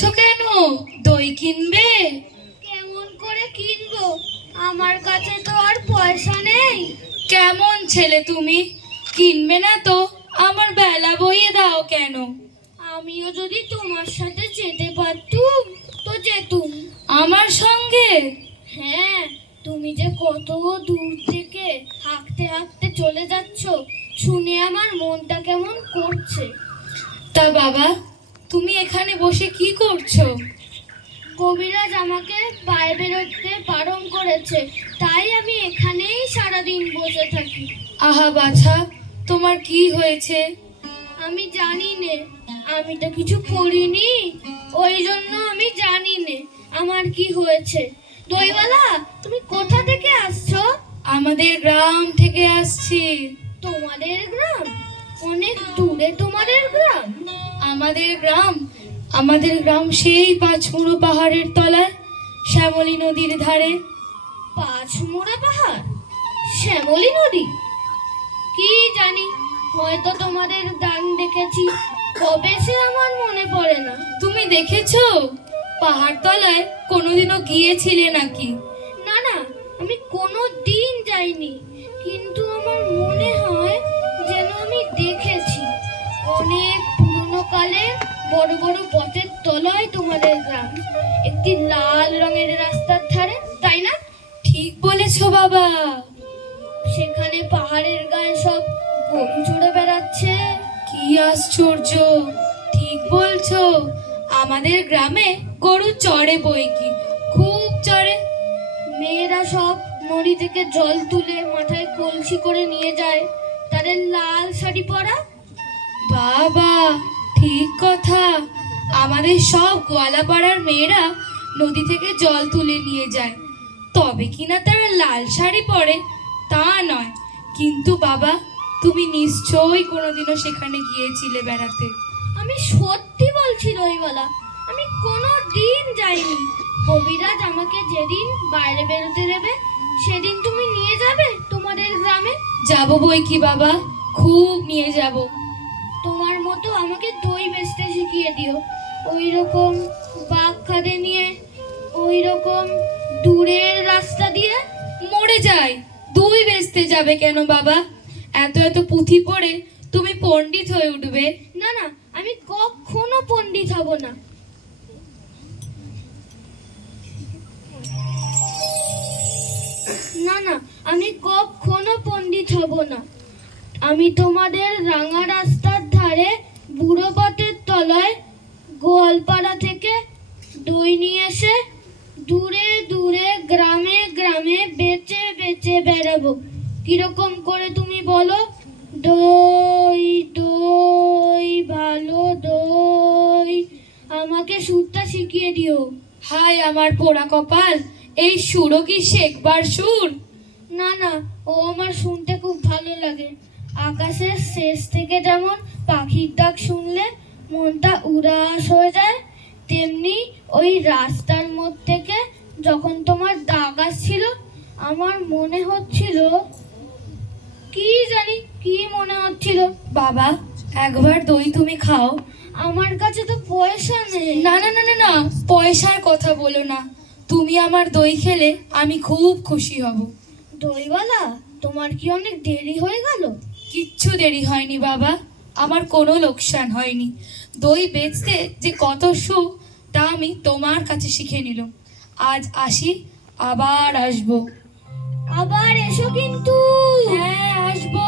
কাঁদছো কেন? দই কিনবে? কেমন করে কিনবো? আমার কাছে তো আর পয়সা নেই। কেমন ছেলে তুমি, কিনবে না তো আমার বেলা বইয়ে দাও কেন? আমিও যদি তোমার সাথে যেতে পারতুম তো যেতুম। আমার সঙ্গে? হ্যাঁ, তুমি যে কত দূর থেকে হাঁকতে হাঁকতে চলে যাচ্ছ শুনে আমার মনটা কেমন করছে। তা বাবা, তুমি এখানে বসে কি করছো? কবিরাজ আমাকে বাইরে বেরোতে বারণ করেছে, তাই আমি এখানেই সারাদিন বসে থাকি। আহা বাছা, তোমার কি হয়েছে? আমি জানি নে, আমি তো কিছু করিনি, ওই জন্য আমি জানি নে আমার কি হয়েছে। দইওয়ালা, তুমি কোথা থেকে আসছো? আমাদের গ্রাম থেকে আসছি। তোমাদের গ্রাম? অনেক দূরে তোমাদের গ্রাম? আমাদের গ্রাম আমাদের গ্রাম সেই পাঁচমুড়ো পাহাড়ের তলায়, শ্যামলী নদীর ধারে। পাঁচমোড়া পাহাড়, শ্যামলী নদী? কি জানি, হয়তো তোমাদের গান দেখেছি, কবে সে আমার মনে পড়ে না। তুমি দেখেছো? পাহাড় তলায় কোনোদিনও গিয়েছিলে নাকি? না না, আমি কোনো দিন যাইনি, কিন্তু আমার মনে হয় যেন আমি দেখেছি। অনেক পুরনো কালের বড় বড় বটের তলায় তোমাদের গ্রাম, একটি লাল রঙের রাস্তার ধারে, তাই না? ঠিক বলেছো বাবা। সেখানে পাহাড়ের গায়ে সব গরু চড়ে বেড়াচ্ছে। কি আশ্চর্য, ঠিক বলছো। আমাদের গ্রামে গরু চড়ে বই কি, খুব চড়ে। মেয়েরা সব নদী থেকে জল তুলে মাথায় কলসি করে নিয়ে যায়, তাদের লাল শাড়ি পরা। বাবা, ঠিক কথা। আমাদের সব গোয়ালাপাড়ার মেয়েরা নদী থেকে জল তুলে নিয়ে যায়, তবে কিনা তারা লাল শাড়ি পরে তা নয়। কিন্তু বাবা, তুমি নিশ্চয়ই কোনোদিনও সেখানে গিয়েছিলে বেড়াতে। আমি সত্যি বলছি রইওয়ালা, আমি কোনো দিন যাইনি। কবিরাজ আমাকে যেদিন বাইরে বেরোতে দেবে সেদিন তুমি নিয়ে যাবে তোমাদের গ্রামে। যাবো বই কি বাবা, খুব নিয়ে যাব। তোমার মতো আমাকে দই বেচতে শিখিয়ে দিও, ওই রকম বাঘ খাদে নিয়ে, ওই রকম দূরের রাস্তা দিয়ে। মরে যাই, দই বেচতে যাবে কেন বাবা? এত এত পুঁথি পড়ে তুমি পণ্ডিত হয়ে উঠবে। না না, আমি কখনো পণ্ডিত হব না। না না, আমি কখনো পণ্ডিত হব না। আমি তোমাদের রাঙা রাস্তার ধারে বুড়ো বটের তলায় গোয়ালপাড়া থেকে দই নিয়ে এসে দূরে দূরে গ্রামে গ্রামে বেচে বেচে বেড়াবো। কিরকম করে তুমি বলো? দই দই ভালো দই, আমাকে সুরটা শিখিয়ে দিও। হায় আমার পোড়া কপাল, এই সুরও কি শেখবার সুর? না না, ও আমার শুনতে খুব ভালো লাগে। আকাশের শেষ থেকে যেমন পাখির ডাক শুনলে মনটা উদাস হয়ে যায়, তেমনি ওই রাস্তার মধ্যে থেকে যখন তোমার ডাক আসছিল আমার মনে হচ্ছিল, কি জানি কি মনে হচ্ছিল। বাবা, একবার দই তুমি খাও। আমার কাছে তো পয়সা নেই। না না না না না, পয়সার কথা বলো না। তুমি আমার দই খেলে আমি খুব খুশি হব। দইওয়ালা, তোমার কি অনেক দেরি হয়ে গেল? কিচ্ছু দেরি হয়নি বাবা, আমার কোনো লোকসান হয়নি। দই বেচতে যে কত সুখ তা আমি তোমার কাছে শিখে নিলাম। আজ আসি, আবার আসবো। আবার এসো কিন্তু। হ্যাঁ, আসবো।